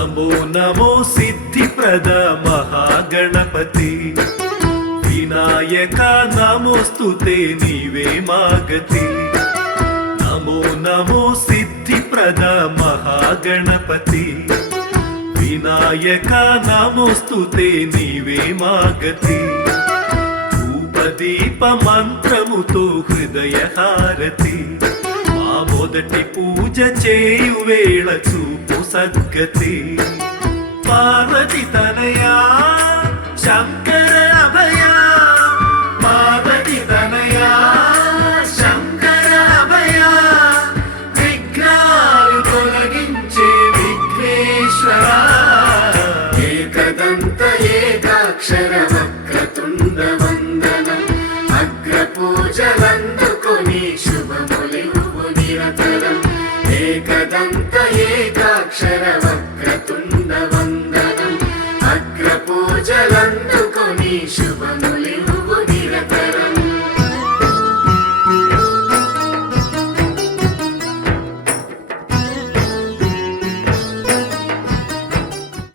నమో నమో సిద్ధిప్రద మహాగణపతి వినాయక నమోస్తుతే నీవే మాగతి నమో నమో సిద్ధిప్రద మహాగణపతి వినాయక నమోస్తుతే నీవే మాగతి ధూపదీప మంత్రముతో హృదయ హారతి మా మొదటి పూజ చేయు వేళ చూపు సద్గతి పార్వతి తనయా శంకర అభయ పార్వతి తనయా శంకర అభయ విఘ్నాలు తొలగించే విఘ్నేశ్వర ఏకదంత ఏకాక్షర వక్రతుండ వందనం అగ్ర పూజలందుకొని శుభములివ్వు నిరతరం ఏకదంత ఏకాక్షర వక్రతుండ వందనం అగ్ర పూజలందుకొని శుభములివ్వు